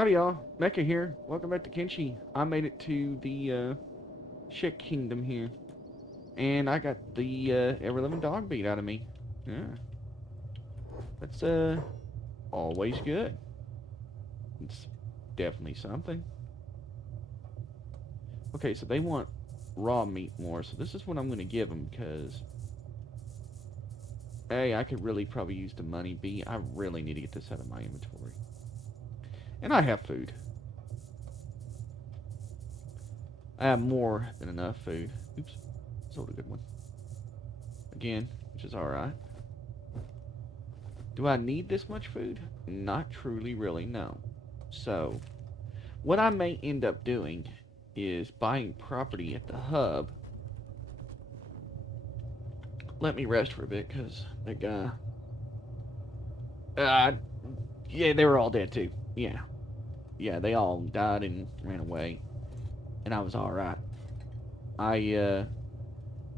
Howdy y'all, Mecha here. Welcome back to Kenshi. I made it to the Shit Kingdom here. And I got the ever-living dog beat out of me. Yeah. That's always good. It's definitely something. Okay, so they want raw meat more, so this is what I'm gonna give them because A, I could really probably use the money. B, I really need to get this out of my inventory. And I have food. I have more than enough food. Oops, sold a good one. Again, which is alright. Do I need this much food? Not truly, really, no. So, what I may end up doing is buying property at the hub. Let me rest for a bit, because that guy... Uh, yeah, they were all dead, too. Yeah. Yeah, they all died and ran away. And I was alright. I, didn't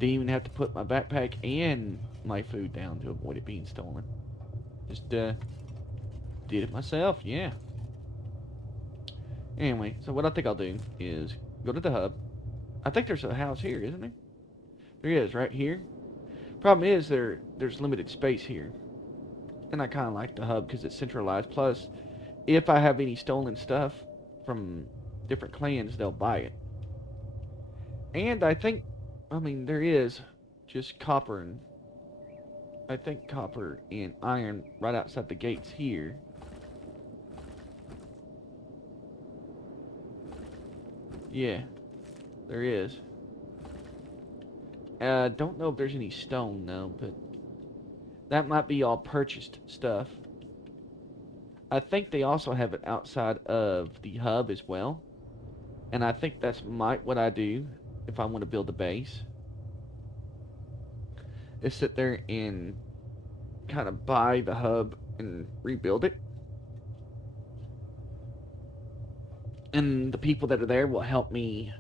even have to put my backpack and my food down to avoid it being stolen. Just, did it myself, yeah. Anyway, so what I think I'll do is go to the hub. I think there's a house here, isn't there? There is, right here. Problem is, there's limited space here. And I kind of like the hub because it's centralized. Plus, if I have any stolen stuff from different clans, they'll buy it. And I think, I mean, there is just copper and, I think copper and iron right outside the gates here. Yeah, there is. Don't know if there's any stone though, but that might be all purchased stuff. I think they also have it outside of the hub as well. And I think that's what I do if I want to build a base. Is sit there and kind of buy the hub and rebuild it. And the people that are there will help me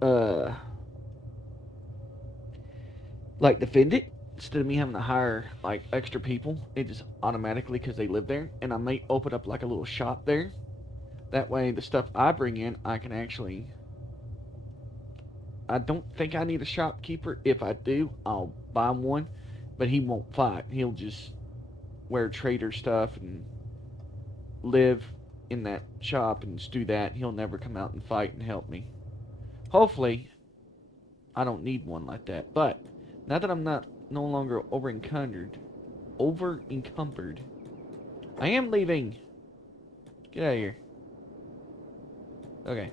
uh like defend it instead of me having to hire like extra people. It just automatically because they live there, and I may open up like a little shop there. That way, the stuff I bring in, I can actually. I don't think I need a shopkeeper. If I do, I'll buy one, but he won't fight. He'll just wear trader stuff and live in that shop and just do that. He'll never come out and fight and help me. Hopefully, I don't need one like that. But now that I'm not no longer over encumbered, I am leaving. Get out of here. Okay.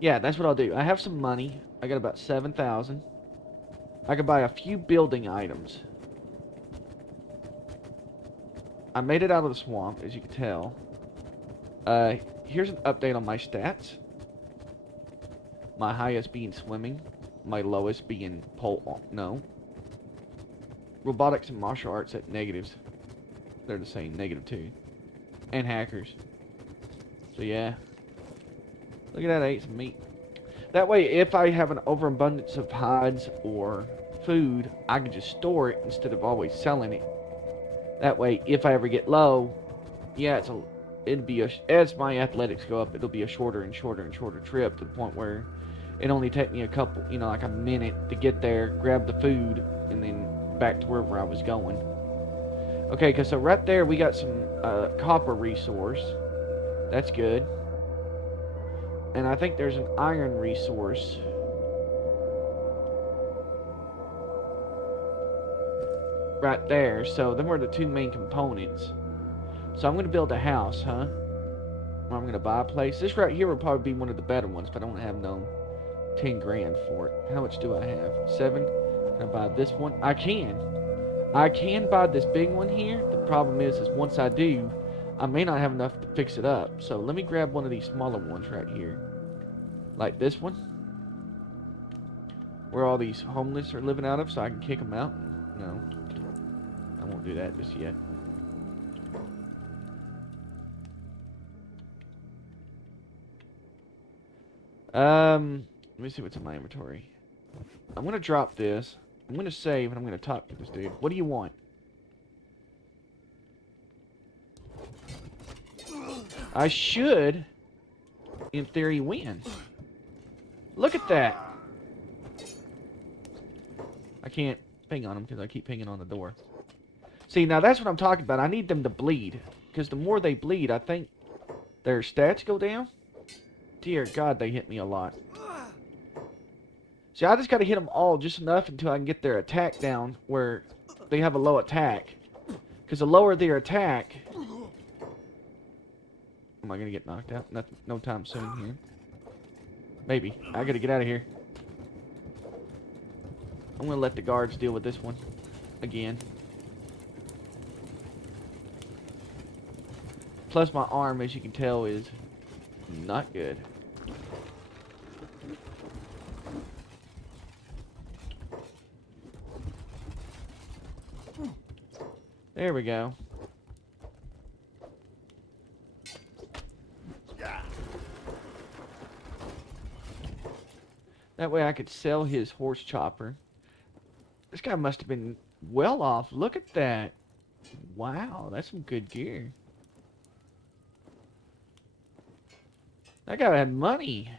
Yeah, that's what I'll do. I have some money. I got about 7,000. I can buy a few building items. I made it out of the swamp, as you can tell. Here's an update on my stats. My highest being swimming. My lowest being robotics and martial arts at negatives. They're the same, -2. And hackers. So yeah. Look at that, I ate some meat. That way, if I have an overabundance of hides or food, I can just store it instead of always selling it. That way, if I ever get low, yeah, as my athletics go up, it'll be a shorter and shorter and shorter trip to the point where it only take me like a minute to get there, grab the food, and then back to wherever I was going. Okay, cause so right there we got some copper resource. That's good. And I think there's an iron resource. Right there. So them are the two main components. So I'm going to build a house, huh? Or I'm going to buy a place. This right here would probably be one of the better ones, but I don't have no 10 grand for it. How much do I have? 7? Can I buy this one? I can. I can buy this big one here. The problem is once I do, I may not have enough to fix it up. So let me grab one of these smaller ones right here. Like this one. Where all these homeless are living out of, so I can kick them out. No. I won't do that just yet. Let me see what's in my inventory. I'm gonna drop this. I'm gonna save and I'm gonna talk to this dude. What do you want? I should, in theory, win. Look at that. I can't ping on them because I keep pinging on the door. See, now that's what I'm talking about. I need them to bleed. Because the more they bleed, I think their stats go down. Dear God, they hit me a lot. See, I just got to hit them all just enough until I can get their attack down where they have a low attack. Because the lower their attack... Am I going to get knocked out? No time soon here. Maybe. I got to get out of here. I'm going to let the guards deal with this one. Again. Plus my arm, as you can tell, is not good. There we go. That way I could sell his horse chopper. This guy must have been well off. Look at that. Wow, that's some good gear. That guy had money.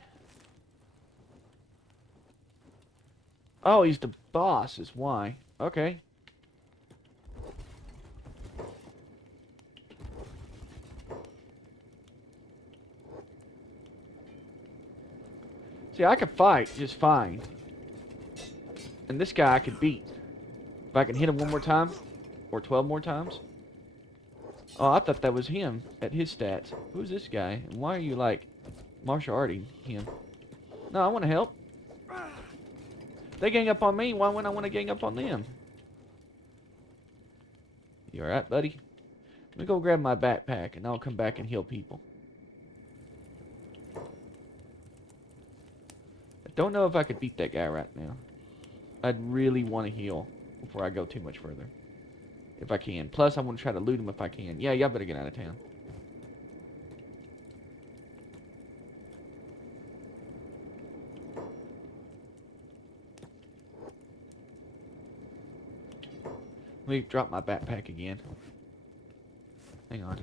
Oh, he's the boss is why. Okay. See, I could fight just fine. And this guy I could beat. If I can hit him one more time. Or 12 more times. Oh, I thought that was him at his stats. Who's this guy? And why are you like martial arting him? No, I want to help. They gang up on me. Why wouldn't I want to gang up on them? You alright, buddy? Let me go grab my backpack and I'll come back and heal people. I don't know if I could beat that guy right now. I'd really want to heal before I go too much further. If I can. Plus, I want to try to loot him if I can. Yeah, y'all better get out of town. Let me drop my backpack again. Hang on.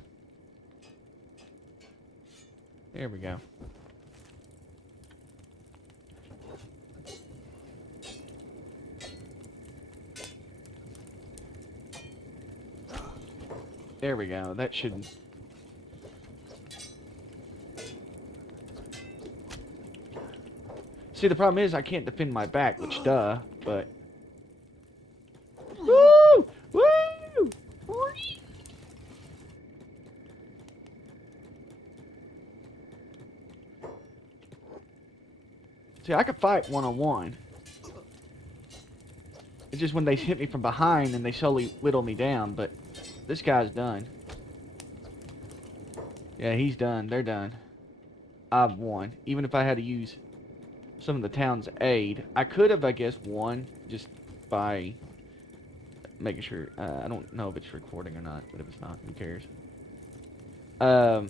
There we go. There we go. That shouldn't... See, the problem is I can't defend my back, which duh, but... Woo! Woo! See, I could fight one-on-one. It's just when they hit me from behind and they slowly whittle me down, but... This guy's done. Yeah, he's done. They're done. I've won. Even if I had to use some of the town's aid. I could have, I guess, won just by making sure. I don't know if it's recording or not, but if it's not, who cares? I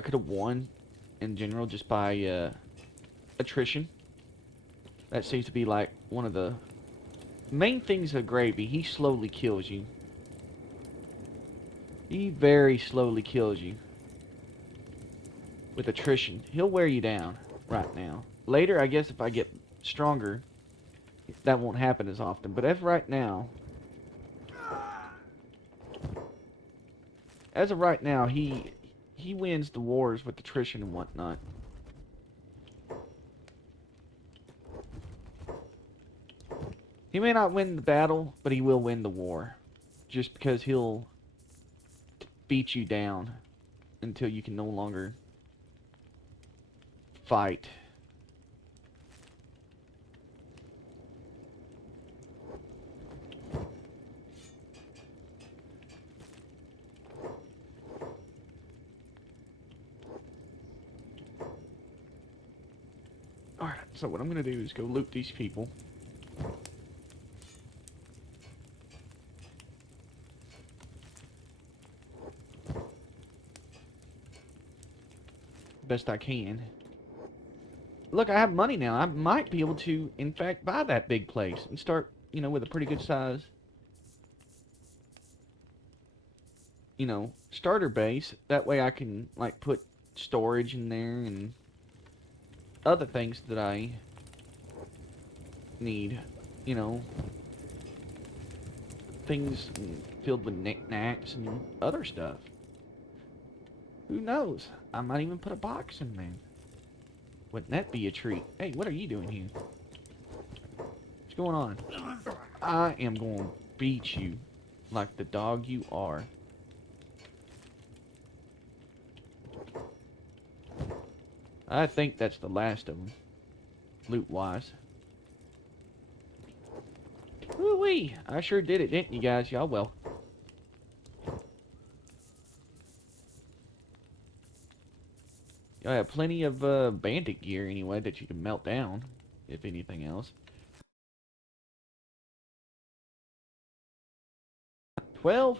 could have won in general just by attrition. That seems to be like one of the main things of Gravy. He slowly kills you. He very slowly kills you. With attrition. He'll wear you down right now. Later, I guess if I get stronger, that won't happen as often. But as of right now, he wins the wars with attrition and whatnot. He may not win the battle, but he will win the war. Just because he'll beat you down until you can no longer fight. Alright, so what I'm going to do is go loot these people. Best I can. Look, I have money now. I might be able to, in fact, buy that big place and start, you know, with a pretty good size. you know, starter base. That way I can, like, put storage in there and other things that I need. You know, things filled with knickknacks and other stuff. Who knows? I might even put a box in there. Wouldn't that be a treat? Hey, what are you doing here? What's going on? I am going to beat you like the dog you are. I think that's the last of them, loot-wise. Woo-wee! I sure did it, didn't you guys? Y'all well. Y'all have plenty of bandit gear anyway that you can melt down, if anything else. 12?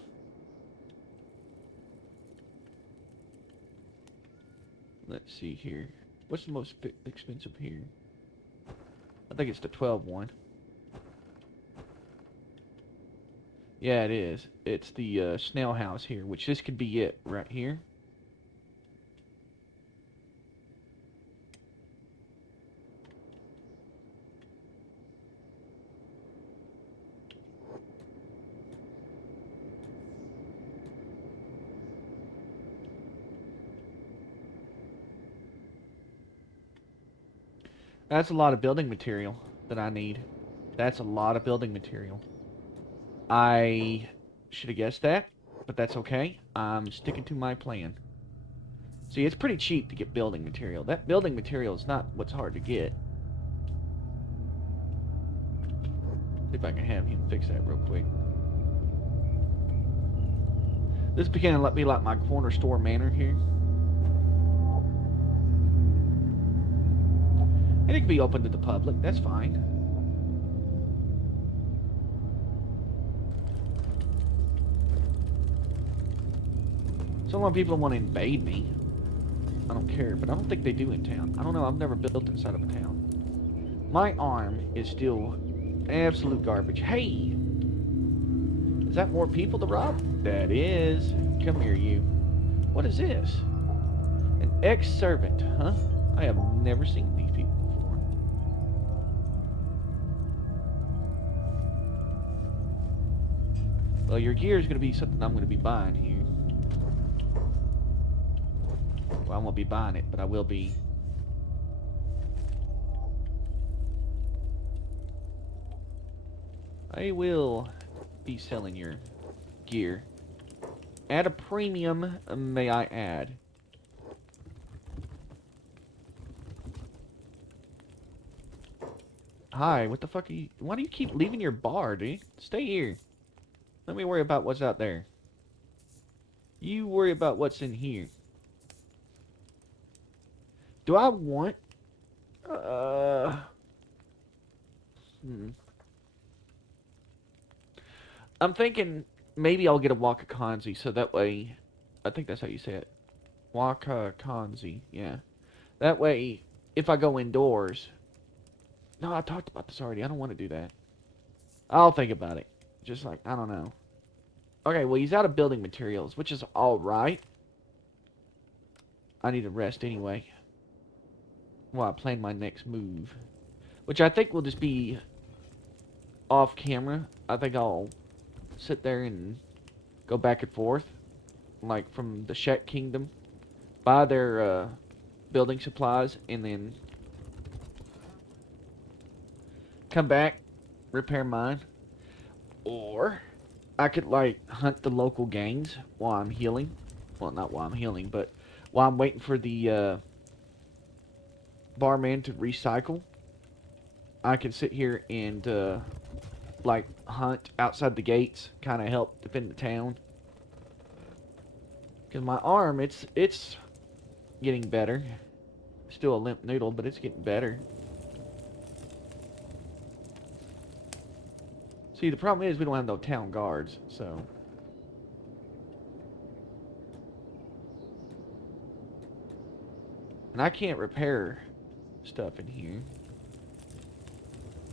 Let's see here. What's the most expensive here? I think it's the 12 one. Yeah, it is. It's the snail house here, which this could be it right here. That's a lot of building material that I need. That's a lot of building material. I should have guessed that, but that's okay. I'm sticking to my plan. See, it's pretty cheap to get building material. That building material is not what's hard to get. See if I can have him fix that real quick. This began to be like my corner store manor here. And it can be open to the public, that's fine. Some more people want to invade me. I don't care, but I don't think they do in town. I don't know, I've never built inside of a town. My arm is still absolute garbage. Hey! Is that more people to rob? That is. Come here, you. What is this? An ex-servant, huh? I have never seen these people before. Well, your gear is going to be something I'm going to be buying here. Well, I won't be buying it, but I will be. I will be selling your gear. At a premium, may I add. Hi, what the fuck are you... Why do you keep leaving your bar, dude? Stay here. Let me worry about what's out there. You worry about what's in here. Do I want... I'm thinking maybe I'll get a Wakakanzi, so that way... I think that's how you say it. Wakakanzi, yeah. That way, if I go indoors... No, I talked about this already. I don't want to do that. I'll think about it. Just like, I don't know. Okay, well, he's out of building materials, which is alright. I need to rest anyway. While I plan my next move. Which I think will just be off camera. I think I'll sit there and go back and forth. Like from the Shet Kingdom. Buy their building supplies and then come back, repair mine. Or I could like hunt the local gangs while I'm healing. Well, not while I'm healing, but while I'm waiting for the barman to recycle. I can sit here and like hunt outside the gates, kind of help defend the town. Cause my arm, it's getting better. Still a limp noodle, but it's getting better. See, the problem is we don't have no town guards, so. And I can't repair stuff in here.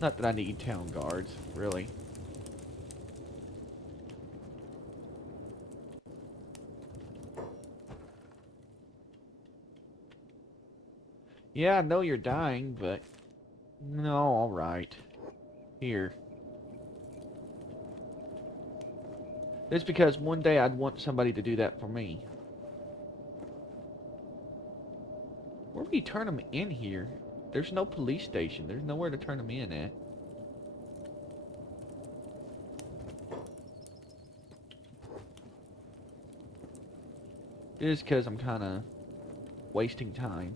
Not that I need town guards, really. Yeah, I know you're dying, but... No, alright. Here. It's because one day I'd want somebody to do that for me. Where do we turn them in here? There's no police station. There's nowhere to turn them in at. Just because I'm kind of wasting time.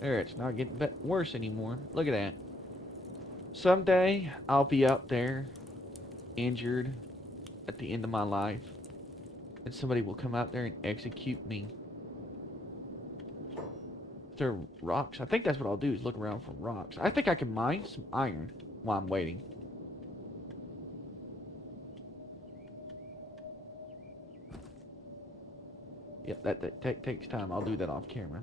There, it's not getting worse anymore. Look at that. Someday, I'll be out there, injured, at the end of my life. And somebody will come out there and execute me. If there are rocks, I think that's what I'll do, is look around for rocks. I think I can mine some iron while I'm waiting. Yep, that takes time. I'll do that off camera.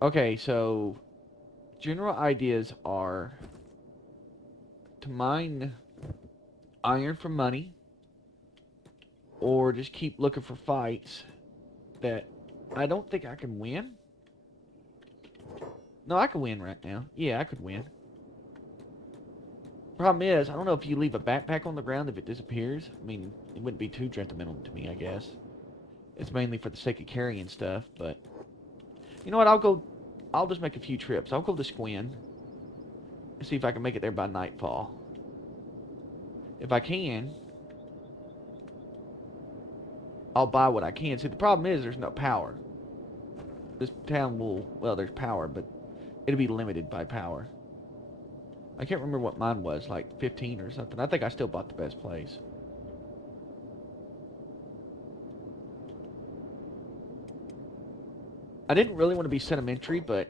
Okay, so general ideas are to mine iron for money, or just keep looking for fights that I don't think I can win. No, I can win right now. Yeah, I could win. Problem is, I don't know if you leave a backpack on the ground, if it disappears. I mean, it wouldn't be too detrimental to me, I guess. It's mainly for the sake of carrying stuff, but... You know what, I'll just make a few trips. I'll go to Squin and see if I can make it there by nightfall. If I can, I'll buy what I can. See, the problem is there's no power. This town will... Well, there's power, but it'll be limited by power. I can't remember what mine was, like 15 or something. I think I still bought the best place. I didn't really want to be sentimentary, but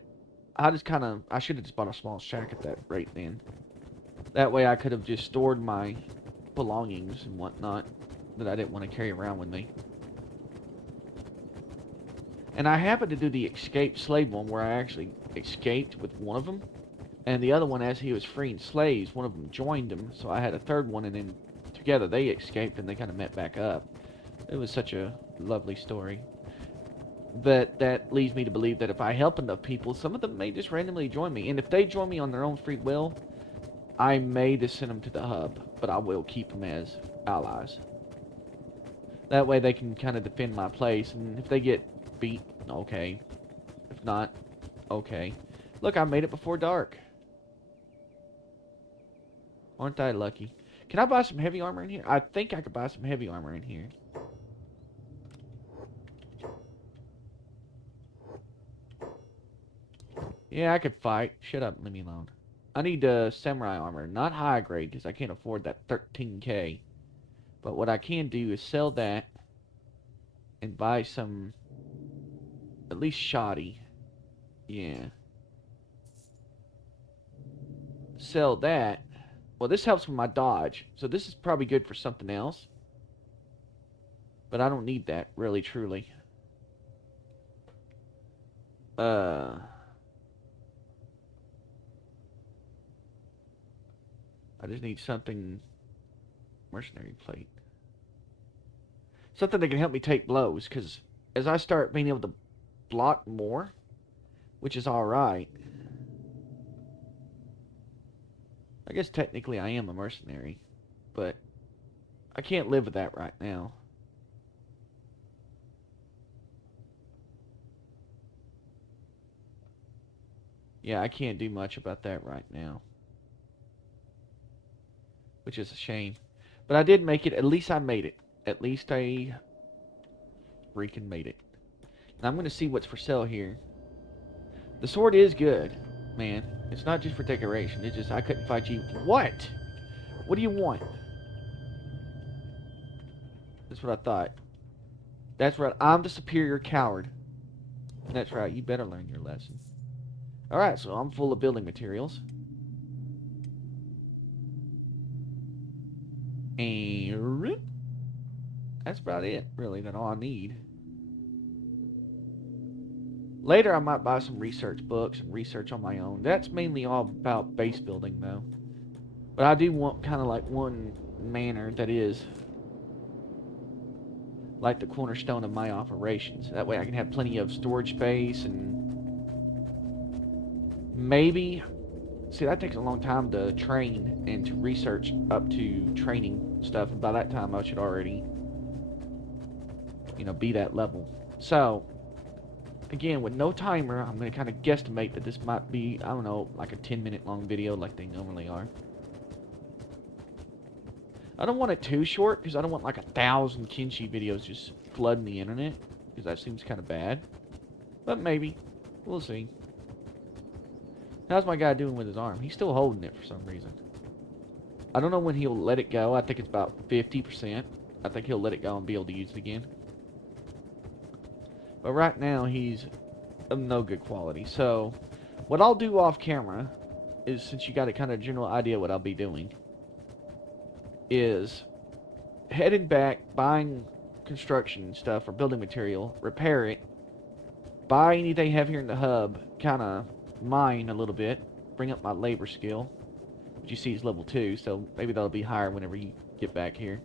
I should have just bought a small shack at that rate then. That way I could have just stored my belongings and whatnot that I didn't want to carry around with me. And I happened to do the escape slave one where I actually escaped with one of them. And the other one, as he was freeing slaves, one of them joined him. So I had a third one, and then together they escaped and they kind of met back up. It was such a lovely story. But that leads me to believe that if I help enough people, some of them may just randomly join me. And if they join me on their own free will, I may just send them to the hub. But I will keep them as allies. That way they can kind of defend my place. And if they get beat, okay. If not, okay. Look, I made it before dark. Aren't I lucky? Can I buy some heavy armor in here? I think I could buy some heavy armor in here. Yeah, I could fight. Shut up, leave me alone. I need samurai armor, not high grade, because I can't afford that 13k. But what I can do is sell that and buy some, at least shoddy. Yeah. Sell that. Well, this helps with my dodge, so this is probably good for something else. But I don't need that, really, truly. I just need something... Mercenary plate. Something that can help me take blows, because as I start being able to block more, which is alright. I guess technically I am a mercenary, but I can't live with that right now. Yeah, I can't do much about that right now. Which is a shame. But I did make it. At least I made it. At least I freaking made it. Now I'm going to see what's for sale here. The sword is good, man. It's not just for decoration. It's just I couldn't fight you. What? What do you want? That's what I thought. That's right. I'm the superior coward. That's right. You better learn your lesson. Alright, so I'm full of building materials. And that's about it, really. That's all I need. Later, I might buy some research books and research on my own. That's mainly all about base building, though. But I do want kind of like one manor that is like the cornerstone of my operations. That way I can have plenty of storage space and maybe... See, that takes a long time to train and to research up to training stuff. And by that time, I should already, be that level. So, again, with no timer, I'm going to kind of guesstimate that this might be, I don't know, like a 10-minute long video like they normally are. I don't want it too short because I don't want like 1,000 Kenshi videos just flooding the internet, because that seems kind of bad. But maybe. We'll see. How's my guy doing with his arm? He's still holding it for some reason. I don't know when he'll let it go. I think it's about 50%. I think he'll let it go and be able to use it again. But right now, he's of no good quality. So, what I'll do off camera is, since you got a kind of general idea what I'll be doing, is heading back, buying construction stuff or building material, repair it, buy anything they have here in the hub, kind of mine a little bit, bring up my labor skill, which you see is level 2, so maybe that'll be higher whenever you get back here.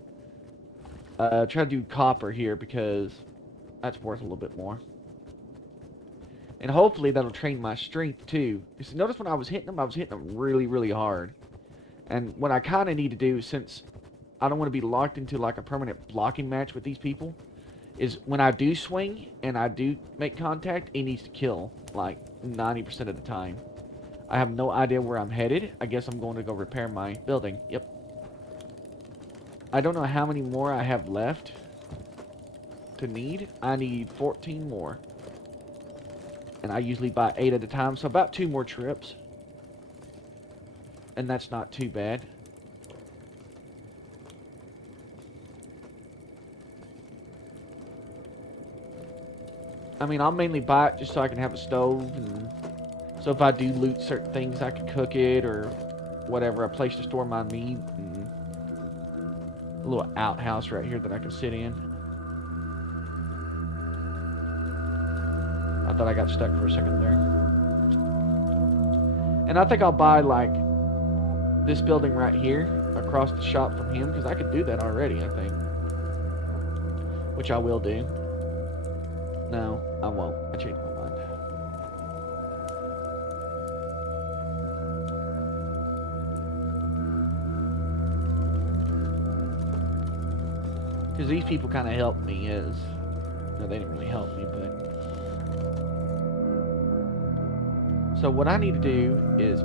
Try to do copper here because that's worth a little bit more. And hopefully that'll train my strength too. Because notice when I was hitting them really, really hard. And what I kind of need to do, since I don't want to be locked into like a permanent blocking match with these people, is when I do swing and I do make contact, it needs to kill like 90% of the time. I have no idea where I'm headed. I guess I'm going to go repair my building. Yep. I don't know how many more I have left to need. I need 14 more. And I usually buy 8 at a time, so about 2 more trips. And that's not too bad. I mean, I'll mainly buy it just so I can have a stove, and so if I do loot certain things, I can cook it, or whatever, a place to store my meat, and a little outhouse right here that I can sit in. I thought I got stuck for a second there. And I think I'll buy, like, this building right here, across the shop from him, because I could do that already, I think. Which I will do. No, I won't. I changed my mind. Because these people kind of helped me as... No, they didn't really help me, but... So what I need to do is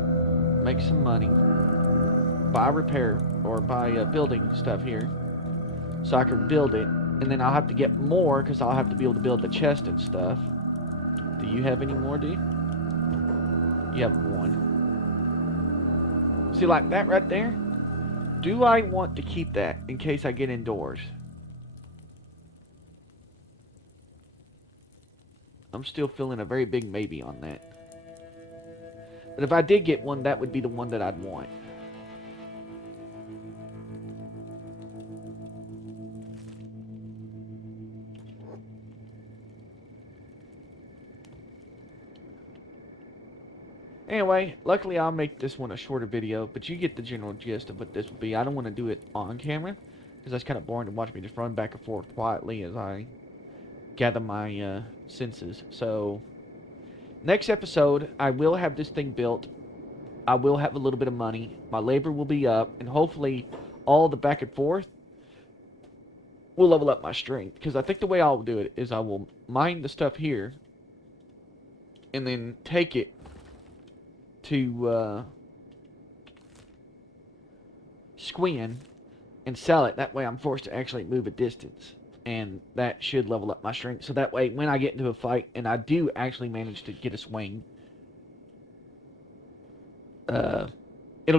make some money, buy repair, or buy building stuff here, so I can build it, and then I'll have to get more, because I'll have to be able to build the chest and stuff. Do you have any more, dude? You have 1. See, like that right there? Do I want to keep that in case I get indoors? I'm still feeling a very big maybe on that. But if I did get one, that would be the one that I'd want. Anyway, luckily I'll make this one a shorter video, but you get the general gist of what this will be. I don't want to do it on camera, because that's kind of boring to watch me just run back and forth quietly as I gather my senses. So, next episode, I will have this thing built. I will have a little bit of money. My labor will be up, and hopefully all the back and forth will level up my strength. Because I think the way I'll do it is I will mine the stuff here, and then take it to Squin and sell it. That way I'm forced to actually move a distance, and that should level up my strength. So that way when I get into a fight and I do actually manage to get a swing, it'll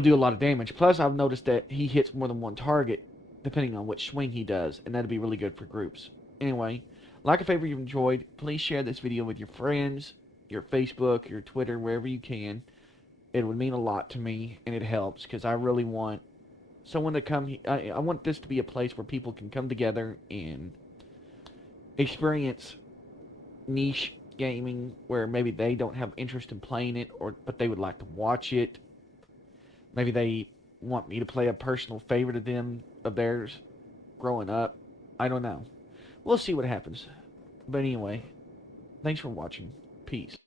do a lot of damage. Plus I've noticed that he hits more than one target depending on which swing he does, and that'll be really good for groups. Anyway, like if ever you enjoyed, please share this video with your friends, your Facebook, your Twitter, wherever you can. It would mean a lot to me, and it helps, because I really want someone to come. I want this to be a place where people can come together and experience niche gaming, where maybe they don't have interest in playing it, but they would like to watch it. Maybe they want me to play a personal favorite of theirs growing up. I don't know. we'll see what happens. But anyway, thanks for watching. Peace.